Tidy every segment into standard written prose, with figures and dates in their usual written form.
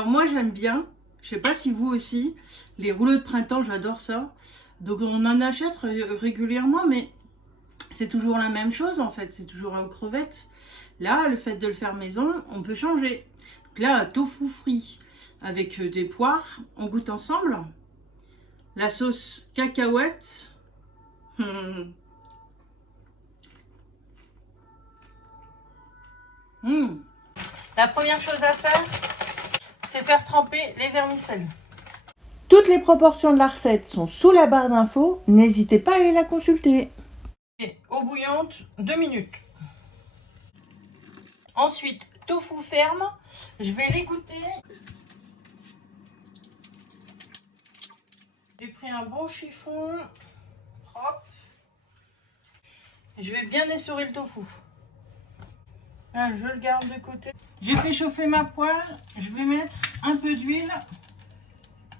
Alors moi j'aime bien, je sais pas si vous aussi, les rouleaux de printemps, j'adore ça. Donc on en achète régulièrement, mais c'est toujours la même chose en fait, c'est toujours aux crevettes. Là, le fait de le faire maison, on peut changer. Donc là, tofu frit avec des poires, on goûte ensemble. La sauce cacahuète. La première chose à faire, c'est faire tremper les vermicelles. Toutes les proportions de la recette sont sous la barre d'infos, n'hésitez pas à aller la consulter. Et eau bouillante, 2 minutes. Ensuite, tofu ferme, je vais l'égoutter. J'ai pris un bon chiffon propre. Je vais bien essorer le tofu. Là, je le garde de côté. J'ai fait chauffer ma poêle. Je vais mettre un peu d'huile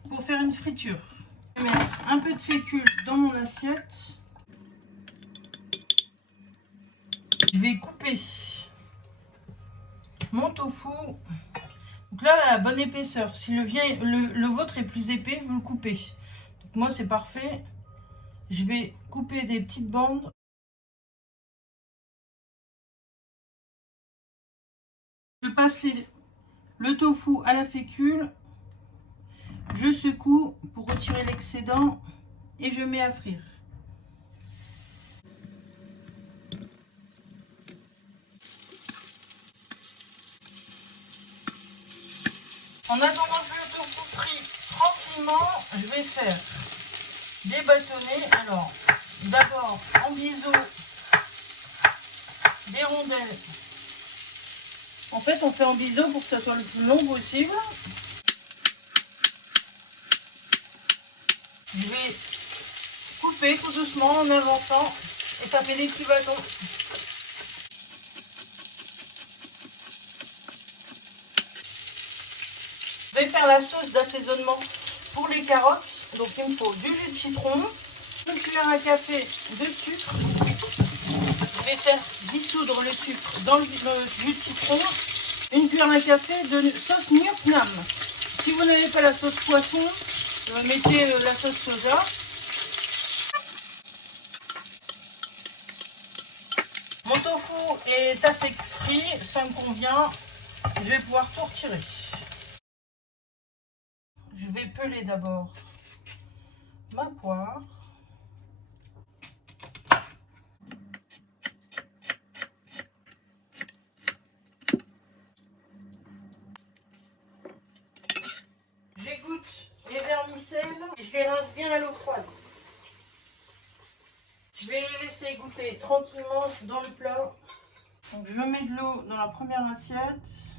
pour faire une friture. Je vais mettre un peu de fécule dans mon assiette. Je vais couper mon tofu. Donc là, la bonne épaisseur. Si le vôtre est plus épais, vous le coupez. Donc moi, c'est parfait. Je vais couper des petites bandes. Je passe le tofu à la fécule. Je secoue pour retirer l'excédent et je mets à frire. En attendant que le tofu frit tranquillement, je vais faire des bâtonnets. Alors, d'abord en biseau, des rondelles. En fait, on fait en biseau pour que ça soit le plus long possible. Je vais couper tout doucement en avançant et ça fait des petits bâtons. Je vais faire la sauce d'assaisonnement pour les carottes. Donc il me faut du jus de citron, une cuillère à café de sucre. Je vais faire dissoudre le sucre dans le jus de citron. Une cuillère à café de sauce Nutnam. Si vous n'avez pas la sauce poisson, mettez la sauce soja. Mon tofu est assez frit, ça me convient. Je vais pouvoir tout retirer. Je vais peler d'abord ma poire. J'égoutte les vermicelles et je les rince bien à l'eau froide. Je vais les laisser égoutter tranquillement dans le plat. Donc je mets de l'eau dans la première assiette.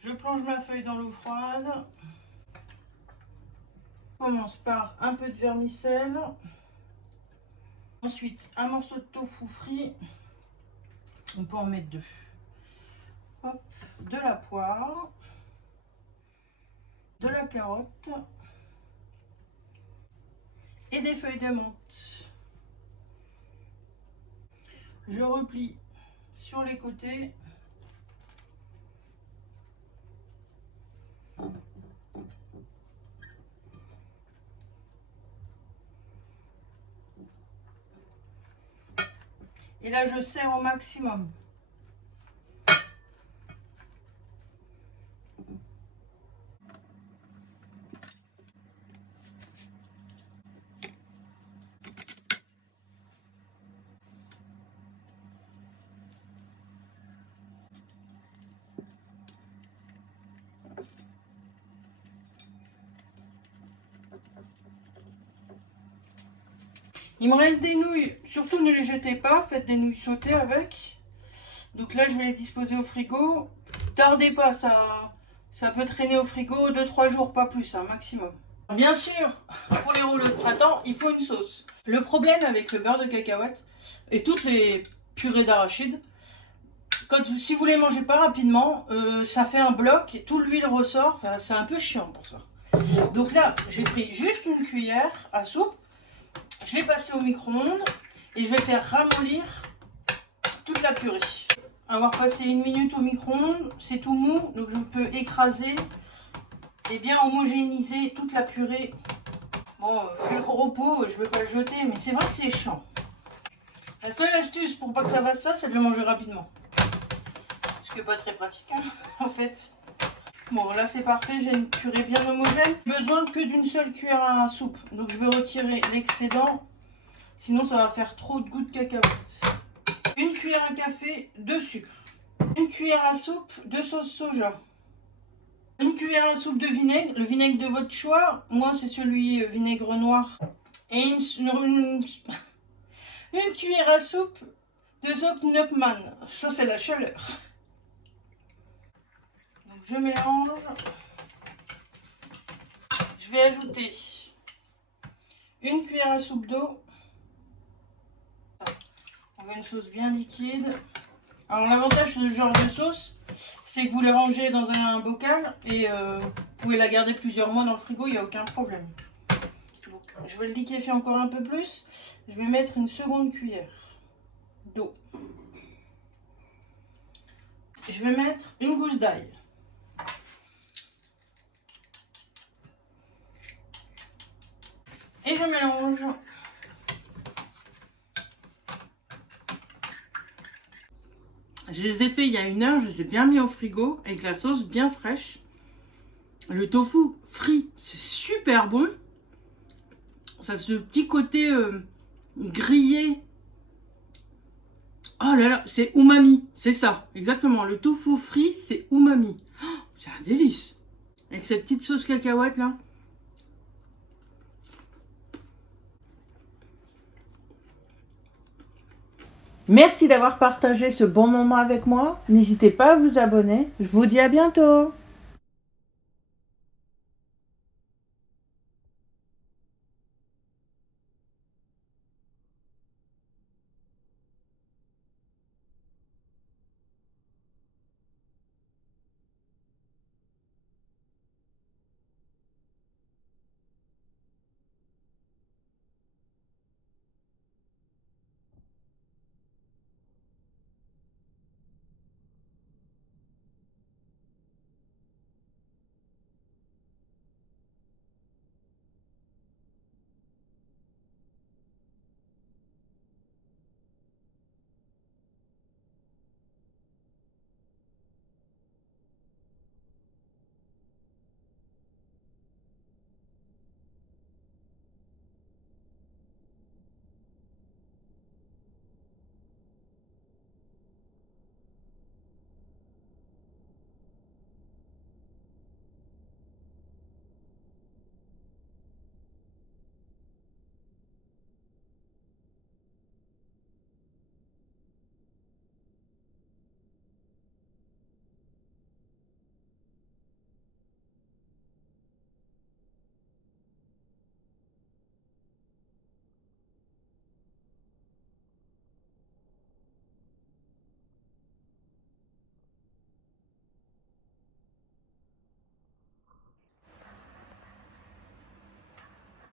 Je plonge ma feuille dans l'eau froide. Je commence par un peu de vermicelle. Ensuite, un morceau de tofu frit. On peut en mettre 2. Hop, de la poire. De la carotte. Et des feuilles de menthe. Je replie sur les côtés. Et là, je serre au maximum. Il me reste des nouilles, surtout ne les jetez pas, faites des nouilles sautées avec. Donc là je vais les disposer au frigo. Tardez pas, ça peut traîner au frigo 2-3 jours, pas plus, un maximum. Bien sûr, pour les rouleaux de printemps, il faut une sauce. Le problème avec le beurre de cacahuète et toutes les purées d'arachide, si vous les mangez pas rapidement, ça fait un bloc et toute l'huile ressort, enfin, c'est un peu chiant pour ça. Donc là, j'ai pris juste une cuillère à soupe. Je vais passer au micro-ondes et je vais faire ramollir toute la purée. avoir passé 1 minute au micro-ondes, c'est tout mou, donc je peux écraser et bien homogénéiser toute la purée. Bon, vu le gros pot, je ne vais pas le jeter, mais c'est vrai que c'est chiant. La seule astuce pour pas que ça fasse ça, c'est de le manger rapidement. Ce qui n'est pas très pratique, hein, en fait. Bon, là c'est parfait, j'ai une purée bien homogène. Besoin que d'une seule cuillère à soupe. Donc je vais retirer l'excédent, sinon ça va faire trop de goût de cacahuètes. Une cuillère à café de sucre. Une cuillère à soupe de sauce soja. Une cuillère à soupe de vinaigre, le vinaigre de votre choix. Moi c'est celui vinaigre noir. Et une cuillère à soupe de Zoc Nuckman. Ça c'est la chaleur. Donc je mélange. Je vais ajouter une cuillère à soupe d'eau. On veut une sauce bien liquide. Alors l'avantage de ce genre de sauce, c'est que vous les rangez dans un bocal et vous pouvez la garder plusieurs mois dans le frigo, il n'y a aucun problème. Donc, je vais le liquéfier encore un peu plus. Je vais mettre une seconde cuillère d'eau. Je vais mettre une gousse d'ail. Et je mélange. Je les ai fait il y a 1 heure, je les ai bien mis au frigo avec la sauce bien fraîche. Le tofu frit, c'est super bon. Ça fait ce petit côté grillé. Oh là là, c'est umami, c'est ça, exactement. Le tofu frit, c'est umami. Oh, c'est un délice. Avec cette petite sauce cacahuète là. Merci d'avoir partagé ce bon moment avec moi. N'hésitez pas à vous abonner. Je vous dis à bientôt.